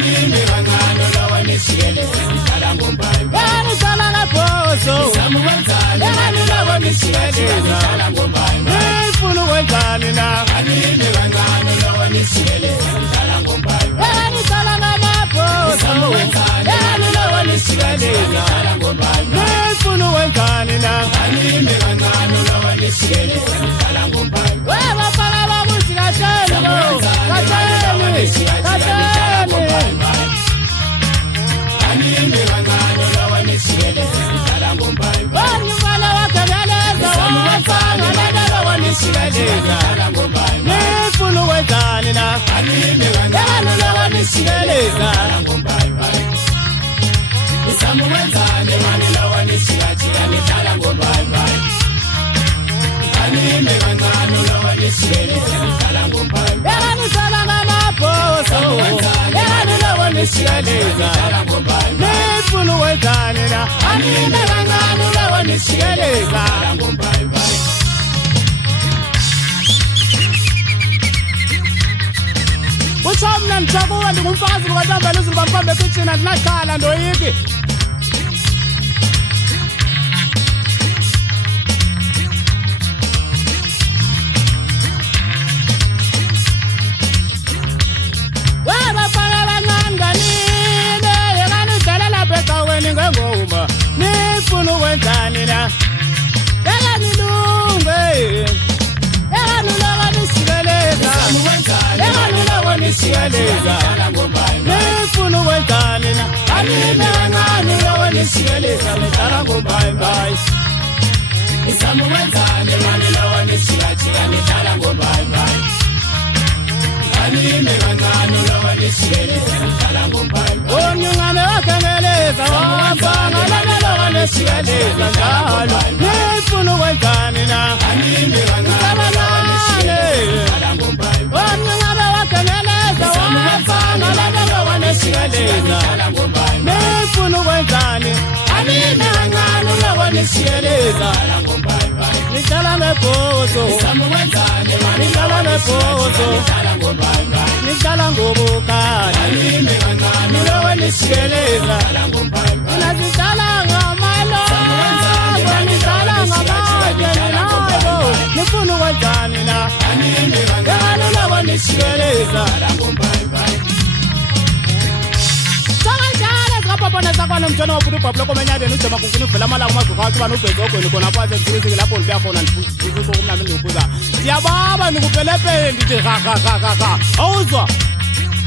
anime kancane lawa nesikeleza ngihlala ngombayi ngihlala ngebhozo samuwenzani mani lawa nesikeleza ngihlala ngombayi ngifuna ukwenzani na anime kancane lawa nesikeleza ngihlala ngombayi ngihlala ngebhozo samuwenzani mani lawa nesikeleza ngihlala ngombayi ngifuna ukwenzani na anime kancane lawa nesikeleza ngihlala ngombayi wabafana bakuthi kahleni anime kancane lawa nesikeleza ngihlala ngombayi wangifana wagangeleza wafanga lana lawa nesikeleza ngifuna ukwenzani na anime kancane lawa nesikeleza ngihlala ngombayi samuwenzani mani lawa nesikeleza ngihlala ngombayi anime kancane lawa nesikeleza ngihlala ngombayi ngihlala ngamabhozo lawa nesikeleza ngifuna ukwenzani na anime kancane lawa nesikeleza ngihlala ngombayi kutsho mna ndijakuwe ndingumfazi lukantambela uzinto bamfambe ekitshini andinakhala ndoyiki webafana bancane nganine yekanidlala lapha ecaweni ngengoma nifuna ukwenzani na yekanilunge yekaniloko nisikeleza yekaniloko nisikeleza nifuna ukwenzani na anime kancane loko nisikeleza nidlala ngombayimbayi samuwenzani mani lawa nesikeleza ngihlala ngombayi anime kancane lawa nesikeleza ngihlala ngombayi onyungane wakhengeleza wafanga lana loko nisikeleza njalo nifuna ukwenzani na anime kancane lawa nesikeleza ngihlala ngombayi onyungane wakhengeleza wafanga lana loko nisikeleza ngihlala ngombayi nifuna ukwenzani anime kancane lawa nesikeleza ngihlala ngombayi ngihlala ngebhozo samuwenzani mani ngihlala ngebhozo ngihlala ngombayi ngihlala ngobukali anime kancane nilowe nisikeleza ngihlala ngombayi mina sihlala ngamalongo ngihlala ngamatshe ninabo nifuna ukwenzani na anime kancane yekaniloko nisikeleza ngihlala ngombayi sakanjalo ezikapapana sakwana mtshana wafuthi ubhabhula komenyadeni ujema kunkuni uvela amalanga umazukhathi ubani ubhezogweni khona phansi emsilisiki lapho ndibuya khona ndifuso kumnandi ndikubuza ndiyababa ndikupelepele ndithi rarararara awuzwa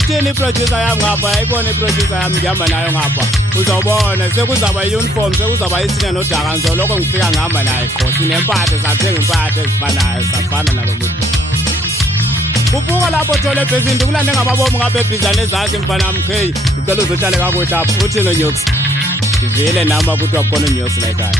thini iproducer yam ngapha ayibone iproducer yam ndihamba nayo ngapha uzawubona sekuzawuba i-uniform sekuzawuba isine nodaka ndizoloko ngifika ngihamba naye qho sinempathe sathenga impathe ezifanayo safana nalo muntu kubuka lapho thole ebhezini ndikulande ngamabomu ngapha ebhizane ezantsi mfana mkheyi ndicela uzohlale kakuhle apho uthini onyoksi ndivile nama kuthiwa kukhona unyoksi la ekhaya